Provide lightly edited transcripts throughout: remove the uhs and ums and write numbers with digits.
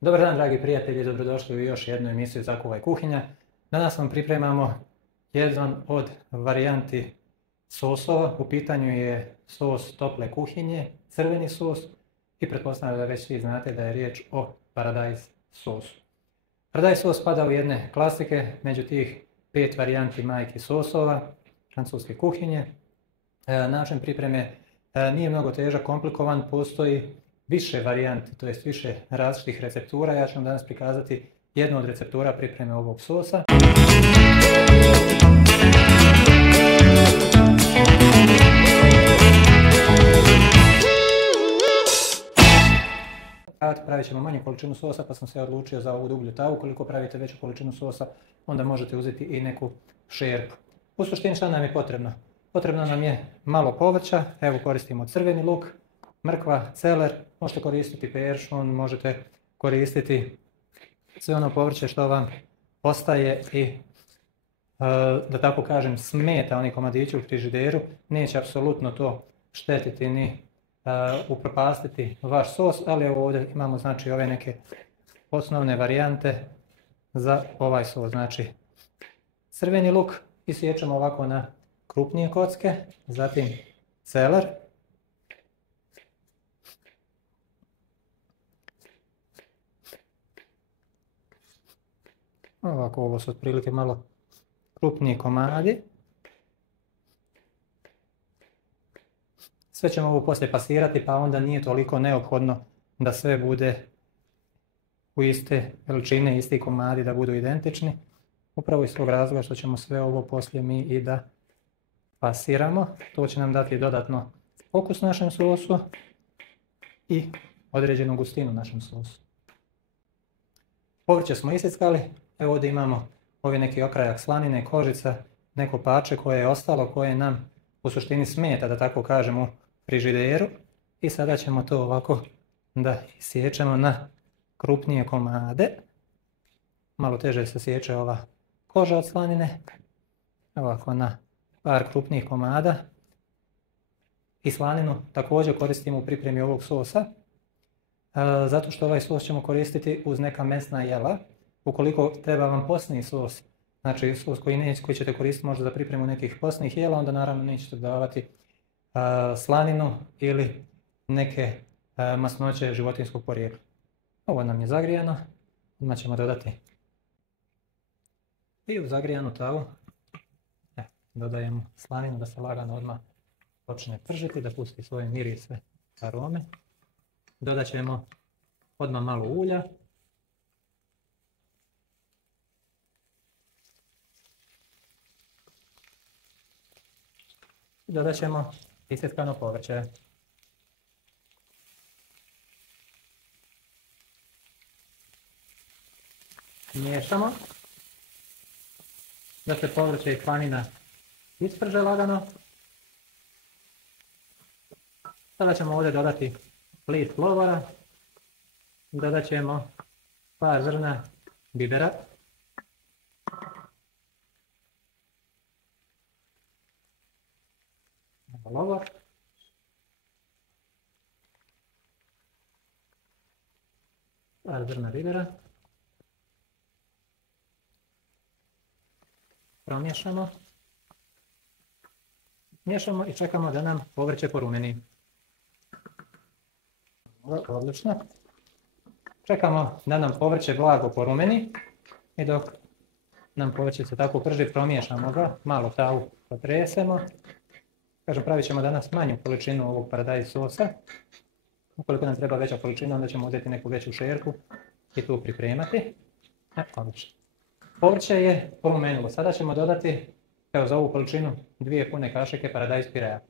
Dobar dan, dragi prijatelji, dobrodošli u još jednu emisiju Zakuvaj kuhinja. Danas vam pripremamo jedan od varijanti sosova. U pitanju je sos tople kuhinje, crveni sos i pretpostavljam da već svi znate da je riječ o paradajz sosu. Paradajz sos spada u jedne klasike među tih 5 varijanti majki sosova francuske kuhinje. Način pripreme nije mnogo težak, komplikovan, postoji više varijanti, to jest više različitih receptura. Ja ću vam danas prikazati jednu od receptura pripreme ovog sosa. Pravit ćemo manju količinu sosa, pa sam se odlučio za ovu dublju tavu. Ukoliko pravite veću količinu sosa, onda možete uzeti i neku šerpu. U suštini šta nam je potrebno? Potrebno nam je malo povrća, evo koristimo crveni luk, mrkva, celer, možete koristiti peršun, možete koristiti sve ono povrće što vam ostaje i da tako kažem smeta oni komadići u frižideru. Neće apsolutno to štetiti ni upropastiti vaš sos, ali evo ovdje imamo znači ove neke osnovne varijante za ovaj sos. Znači crveni luk isječemo ovako na krupnije kocke, zatim celer, ovako, ovo su otprilike malo krupniji komadi. Sve ćemo ovo poslije pasirati, pa onda nije toliko neophodno da sve bude u iste veličine, isti komadi, da budu identični. Upravo iz tog razloga što ćemo sve ovo poslije mi i da pasiramo. To će nam dati dodatno okus našem sosu i određenu gustinu našem sosu. Povrće smo isickali. Evo ovdje imamo ovaj neki okrajak slanine, kožica, neko parče koje je ostalo, koje nam u suštini smeta, da tako kažem, u frižideru. I sada ćemo to ovako da isječemo na krupnije komade. Malo teže se sječe ova koža od slanine. Ovako na par krupnijih komada. I slaninu također koristimo u pripremi ovog sosa, zato što ovaj sos ćemo koristiti uz neka mesna jela. Ukoliko treba vam posni sos, znači sos koji ćete koristiti možda za pripremu nekih posnih jela, onda naravno nećete dodavati slaninu ili neke masnoće životinjskog porijekla. Ovo nam je zagrijano, odmah ćemo dodati i u zagrijanu tavu dodajemo slaninu da se lagano odmah počne pržiti, da pusti svoje mirise, arome. Dodat ćemo odmah malo ulja. Dodat ćemo isjeckano povrće. Miješamo da se povrće i slanina isprže lagano. Sada ćemo ovdje dodati list lovora. Dodat ćemo par zrna bibera. Lovor. Par zrna bibera. Promiješamo. Miješamo i čekamo da nam povrće porumeni. Odlično. Čekamo da nam povrće blago porumeni i dok nam povrće se tako prži, promiješamo ga, malo tavu potresemo. Kažem, pravit ćemo danas manju količinu ovog paradajz sosa. Ukoliko nam treba veća količina, onda ćemo uzeti neku veću šerpu i tu pripremati. Odlično. Povrće je porumenilo. Sada ćemo dodati, evo za ovu količinu, 2 pune kašike paradajz pirea.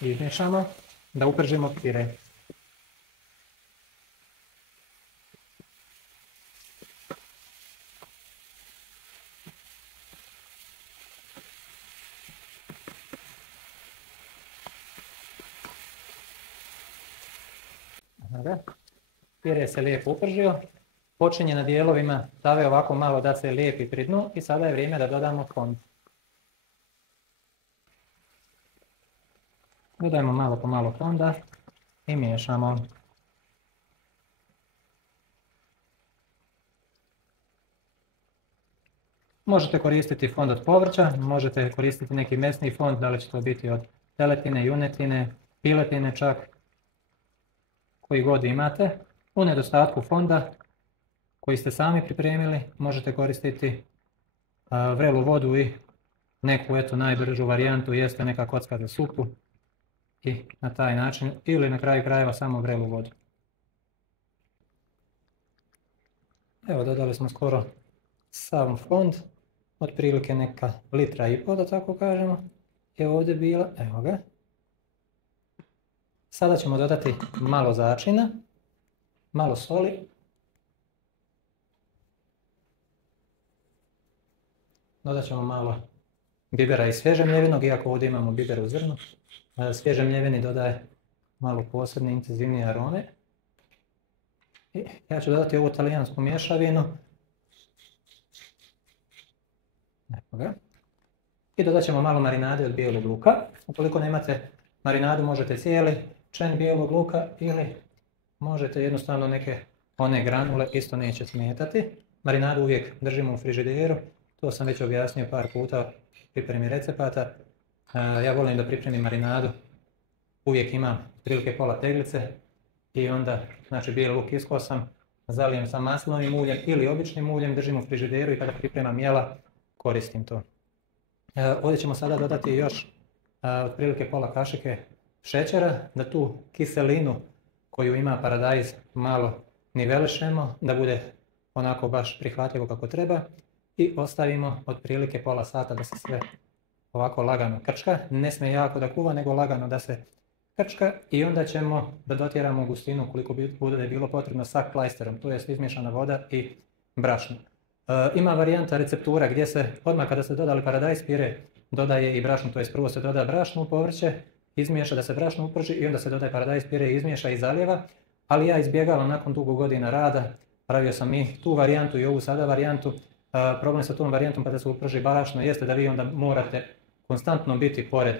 Izmiješamo da upržimo pire. pire se lijepo upržio, počinje na dijelovima tave ovako malo da se lijepi pri dnu i sada je vrijeme da dodamo fond. Dodajemo malo po malo fonda i miješamo. Možete koristiti fond od povrća, možete koristiti neki mesni fond, da li će to biti od teletine, junetine, piletine čak, koji god imate. U nedostatku fonda koji ste sami pripremili možete koristiti vrelu vodu i neku najbržu varijantu jeste neka kocka za supu i na taj način, ili na kraju krajeva samo vrelu vodu. Evo, dodali smo skoro sam fond, otprilike neka litra i pol, da tako kažemo, je ovdje bila, evo ga. Sada ćemo dodati malo začina, malo soli, dodat ćemo malo bibera i svježe mljevinog, iako ovdje imamo biber u zrnu. Svježe mljeveni dodaje malo posebne, intenzivnije arome. I ja ću dodati ovu talijansku mješavinu. I dodat ćemo malo marinade od bijelog luka. Ukoliko nemate marinadu, možete cijeli čen bijelog luka ili možete jednostavno neke one granule, isto neće smetati. Marinadu uvijek držimo u frižideru, to sam već objasnio par puta u pripremi recepata. Ja volim da pripremim marinadu, uvijek imam prilike pola teglice i onda znači bijeli luk iskosam, zalijem sa maslinovim uljem ili običnim uljem, držim u frižideru i kada pripremam jela koristim to. Ovdje ćemo sada dodati još otprilike pola kašike šećera, da tu kiselinu koju ima paradajz malo nivelišemo, da bude onako baš prihvatljivo kako treba i ostavimo otprilike pola sata da se sve ovako lagano krčka. Ne smije jako da kuva, nego lagano da se krčka i onda ćemo da dotjeramo gustinu koliko bude bilo potrebno sa klajsterom, to je izmiješana voda i brašno. Ima varijanta receptura gdje se odmah kada ste dodali paradajz pire dodaje i brašno, to je prvo se doda brašno u povrće, izmiješa da se brašno uprži i onda se dodaje paradajz pire, izmiješa i zalijeva, ali ja izbjegavam nakon dugo godina rada, pravio sam i tu varijantu i ovu sada varijantu. Problem sa tom varijantom kada se uprži brašno jeste da vi onda morate konstantno biti pored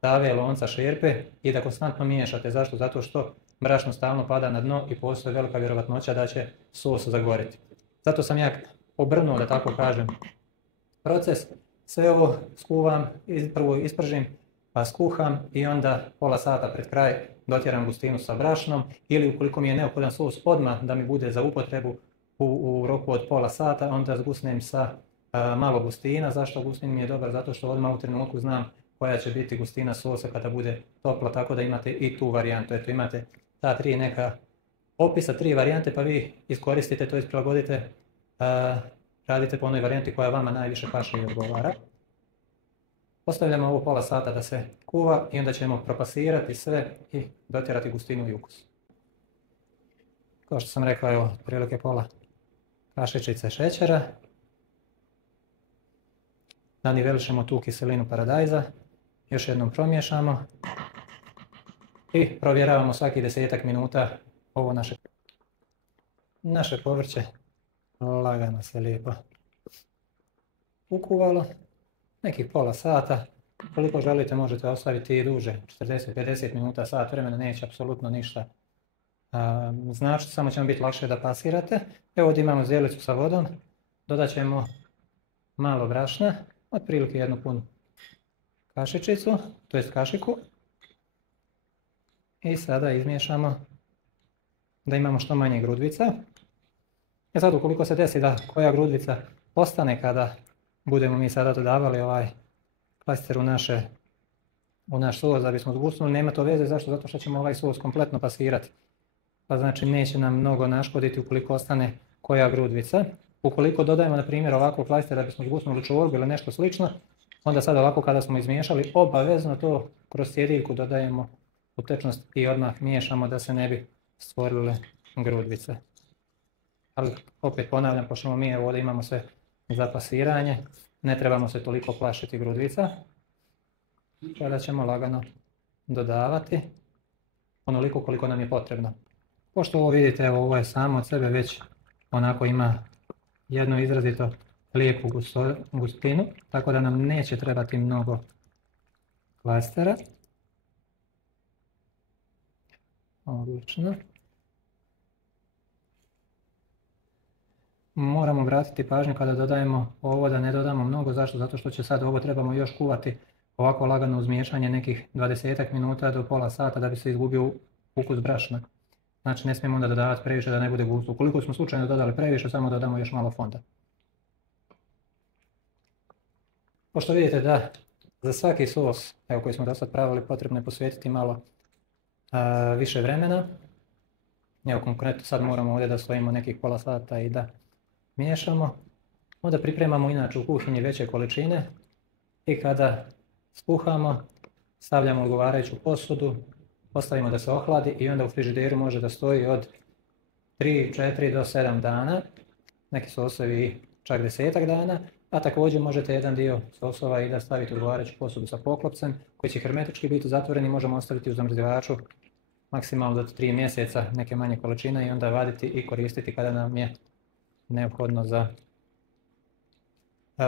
tave, lonca, šerpe i da konstantno miješate. Zašto? Zato što brašno stalno pada na dno i postoji velika vjerovatnoća da će sos zagoriti. Zato sam ja obrnuo, da tako kažem, proces. Sve ovo skuvam, prvo ispržim, pa skuham i onda pola sata pred kraj dotjeram gustinu sa brašnom ili ukoliko mi je neophodan sos odmah da mi bude za upotrebu u roku od pola sata, onda zgusnem sa malo gustina. Zašto gustin mi je dobar? Zato što odmah u trenutku znam koja će biti gustina sosa kada bude topla, tako da imate i tu varijantu. Eto, imate ta tri neka opisa, tri varijante, pa vi iskoristite, to jest prilagodite, radite po onoj varijanti koja vama najviše paše i odgovara. Ostavljamo ovo pola sata da se kuva i onda ćemo propasirati sve i dotjerati gustinu i ukus. Kao što sam rekao, evo, otprilike pola kašičice šećera. Nanivelišemo tu kiselinu paradajza, još jednom promiješamo i provjeravamo svaki 10-ak minuta ovo naše povrće. Lagano se lijepo ukuvalo, nekih pola sata. Koliko želite možete ostaviti i duže, 40-50 minuta, sat vremena, neće apsolutno ništa znači, samo će vam biti lakše da pasirate. Evo ovdje imamo zdjelicu sa vodom, dodat ćemo malo brašna, otprilike jednu punu kašičicu, to jest kašiku. I sada izmiješamo da imamo što manje grudvica. I sad ukoliko se desi da koja grudvica ostane kada budemo mi sada dodavali ovaj klajster u naš sos da bismo zgusnuli, nema to veze. Zašto? Zato što ćemo ovaj sos kompletno pasirati. Pa znači neće nam mnogo naškoditi ukoliko ostane koja grudvica. Ukoliko dodajemo na primjer ovako klajster da bismo zgusnuli čorbu ili nešto slično, onda sad ovako kada smo izmiješali obavezno to kroz cjediljku dodajemo u tečnost i odmah miješamo da se ne bi stvorile grudvice. Ali opet ponavljam, pošto mi ovdje imamo sve za pasiranje, ne trebamo se toliko plašiti grudvica. Sada ćemo lagano dodavati onoliko koliko nam je potrebno. Pošto ovo vidite, evo, ovo je samo od sebe već onako ima jednu izrazito lijepu gustinu, tako da nam neće trebati mnogo klastera. Odlično. Moramo vratiti pažnju kada dodajemo ovo da ne dodamo mnogo. Zašto? Zato što će sad ovo trebamo još kuvati ovako lagano uz miješanje nekih 20 minuta do pola sata da bi se izgubio ukus brašna. Znači ne smijemo onda dodavati previše da ne bude gusto. Ukoliko smo slučajno dodali previše, samo dodamo još malo fonda. Pošto vidite da za svaki sos koji smo do sad pravili potrebno je posvetiti malo više vremena. Evo konkretno sad moramo ovdje da stojimo nekih pola sata i da miješamo. Onda pripremamo inače u kuhinji veće količine i kada skuhamo stavljamo u odgovarajuću posudu, ostavimo da se ohladi i onda u frižideru može da stoji od 3, 4 do 7 dana. Neki sosevi čak 10 dana, a također možete jedan dio sosova i da stavite u odgovarajuću posudu sa poklopcem koji će hermetički biti zatvoren i možemo ostaviti u zamrzivaču maksimalno do 3 mjeseca neke manje količine i onda vaditi i koristiti kada nam je neophodno za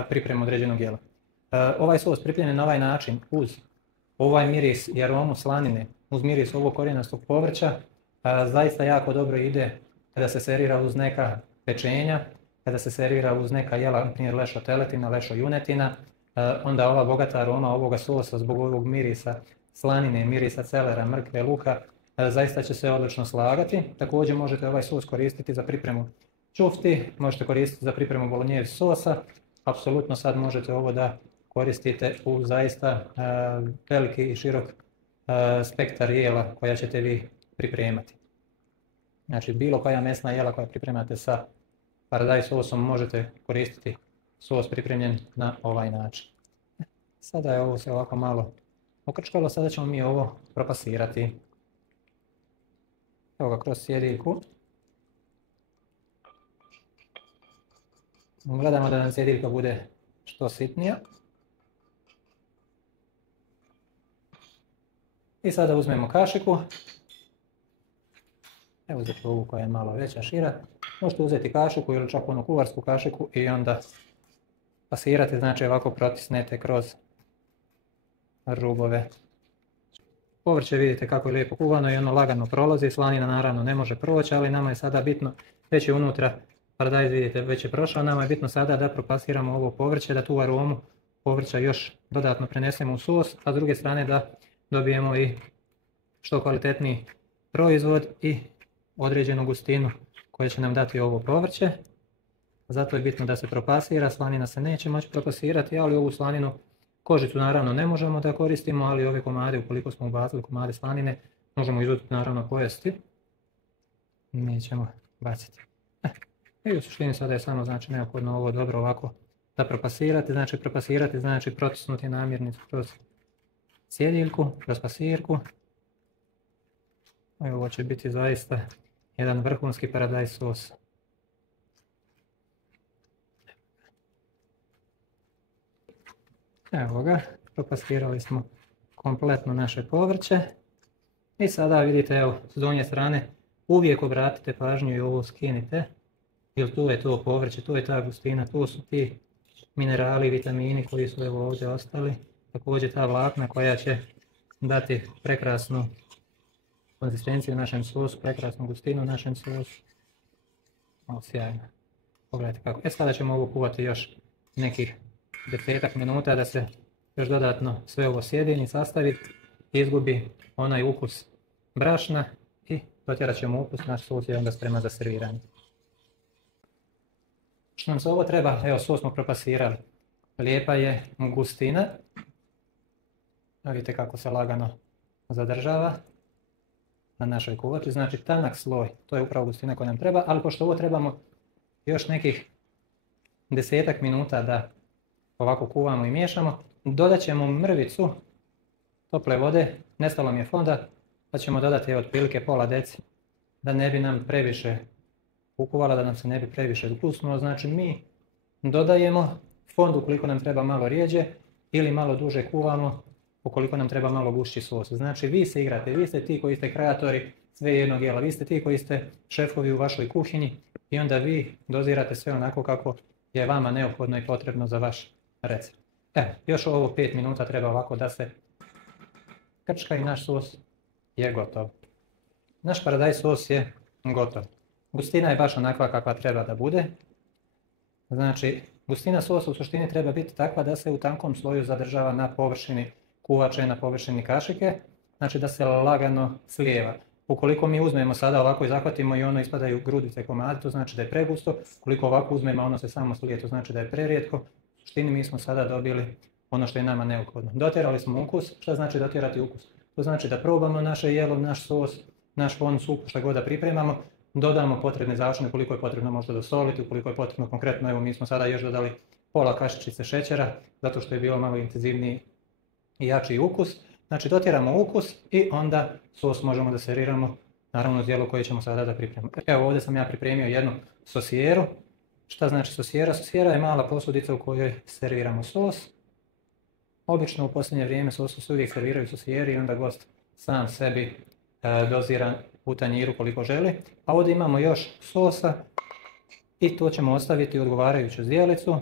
pripremu određenog jela. Ovaj sos pripremljen na ovaj način uz ovaj miris i aromu slanine, uz miris ovog korijenastog povrća, zaista jako dobro ide kada se servira uz neka pečenja, kada se servira uz neka jela, na primjer lešo teletina, lešo junetina, onda ova bogata aroma ovoga sosa zbog ovog mirisa slanine, mirisa celera, mrkve, luka, zaista će se odlično slagati. Također možete ovaj sos koristiti za pripremu čufti, možete koristiti za pripremu bolognese sosa. Apsolutno sad možete ovo da koristite u zaista veliki i širok spektar jela koja ćete vi pripremati. Znači bilo koja mesna jela koja pripremate sa paradajz sosom možete koristiti sos pripremljen na ovaj način. Sada je ovo se ovako malo okrčkalo, sada ćemo mi ovo propasirati. Evo ga kroz sjedeljku. Gledamo da nam sjedeljka bude što sitnija. I sada uzmemo kašiku. Evo uzeti ovu koja je malo veća, šira. Možete uzeti kašiku ili čak onu kuvarsku kašiku i onda pasirati, znači ovako protisnete kroz rubove. Povrće vidite kako je lijepo kuvano i ono lagano prolazi, slanina naravno ne može proći, ali nama je sada bitno, već je unutra, paradajz vidite već je prošao, nama je bitno sada da propasiramo ovo povrće, da tu aromu povrća još dodatno prenesemo u sos, a s druge strane da dobijemo i što kvalitetniji proizvod i određenu gustinu koja će nam dati ovo povrće. Zato je bitno da se propasira, slanina se neće moći propasirati, ali ovu slaninu, kožicu naravno ne možemo da koristimo, ali ove komade, ukoliko smo ubacili komade slanine, možemo izuzeti naravno pojesti. Nećemo baciti. I u suštini sada je samo znači neophodno ovo dobro ovako da propasirate, znači protisnuti namirnicu kroz sjedeljku, kroz pasirku. I ovo će biti zaista jedan vrhunski paradajz sos. Evo ga, propasirali smo kompletno naše povrće. I sada vidite, evo, s donje strane uvijek obratite pažnju i ovo skinite. Jer tu je to povrće, tu je ta gustina, tu su ti minerali, vitamini koji su evo ovdje ostali. Također ta vlakna koja će dati prekrasnu konzistenciju našem sosu, prekrasnu gustinu našem sosu. Ovo sjajno. Pogledajte kako. Sada ćemo ovo kuvati još nekih 10 minuta da se još dodatno sve ovo sjedini, sastavi, izgubi onaj ukus brašna i dotjerat ćemo ukus, naš sos je onda spreman za serviranje. Što nam se ovo treba, evo sos smo propasirali. Lijepa je gustina. Vidite kako se lagano zadržava na našoj kuvači. Znači tanak sloj, to je upravo gustina koja nam treba, ali pošto ovo trebamo još nekih 10 minuta da ovako kuvamo i miješamo, dodat ćemo mrvicu tople vode, nestalo mi je fonda, pa ćemo dodati otprilike pola deci, da ne bi nam previše ukuvala, da nam se ne bi previše zgusnulo. Znači mi dodajemo fond ukoliko nam treba malo rijeđe ili malo duže kuvamo, ukoliko nam treba malo gušći sos. Znači vi se igrate, vi ste ti koji ste kreatori sve jednog jela, vi ste ti koji ste šefovi u vašoj kuhinji i onda vi dozirate sve onako kako je vama neophodno i potrebno za vaš recept. Evo, još ovo 5 minuta treba ovako da se krčka i naš sos je gotov. Naš paradajz sos je gotov. Gustina je baš onakva kakva treba da bude. Znači, gustina sosa u suštini treba biti takva da se u tankom sloju zadržava na površini kuvače, na površini kašike, znači da se lagano slijeva. Ukoliko mi uzmemo sada ovako i zahvatimo i ono ispadaju grudice komadi, to znači da je pregusto. Ukoliko ovako uzmemo, ono se samo slije, to znači da je prerijetko. U suštini mi smo sada dobili ono što je nama neophodno. Dotjerali smo ukus. Šta znači dotjerati ukus? To znači da probamo naše jelo, naš sos, naš fon, sup, šta god da pripremamo, dodamo potrebne završine, koliko je potrebno možda dosoliti, ukoliko je potrebno konkretno, evo mi smo sada još dodali pola kašičice šećera, zato što je bilo malo intenzivniji i jači ukus. Znači dotjeramo ukus i onda sos možemo da seriramo, naravno uz jelo koje ćemo sada da pripremimo. Evo ovdje sam ja pripremio jednu sosijeru. Šta znači sosijera? Sosijera je mala posudica u kojoj serviramo sos. Obično u posljednje vrijeme sosu se uvijek serviraju sosijeri i onda gost sam sebi dozira u tanjiru koliko želi. A ovdje imamo još sosa i to ćemo ostaviti odgovarajuću zdjelicu.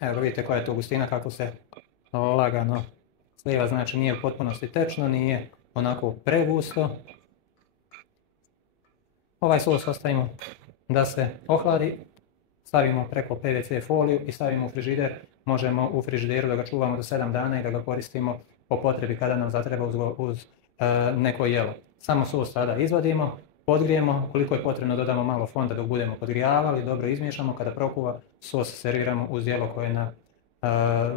Evo vidite koja je to gustina, kako se lagano slijeva, znači nije u potpunosti tečno, nije onako pregusto. Ovaj sos ostavimo da se ohladi, stavimo preko PVC foliju i stavimo u frižider. Možemo u frižideru da ga čuvamo do 7 dana i da ga koristimo po potrebi kada nam zatreba uz neko jelo. Samo sos sada izvadimo, podgrijemo, koliko je potrebno dodamo malo fonda dok budemo podgrijavali, dobro izmiješamo, kada prokuva sos serviramo uz jelo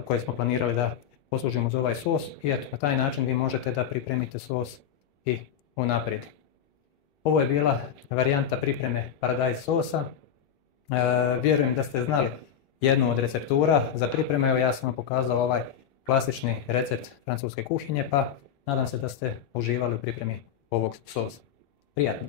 koje smo planirali da poslužimo uz ovaj sos i eto, na taj način vi možete da pripremite sos i unaprijed. Ovo je bila varijanta pripreme paradajz sosa. Vjerujem da ste znali jednu od receptura za pripreme. Evo ja sam vam pokazao ovaj klasični recept francuske kuhinje, pa nadam se da ste uživali u pripremi ovog sosa. Prijatno!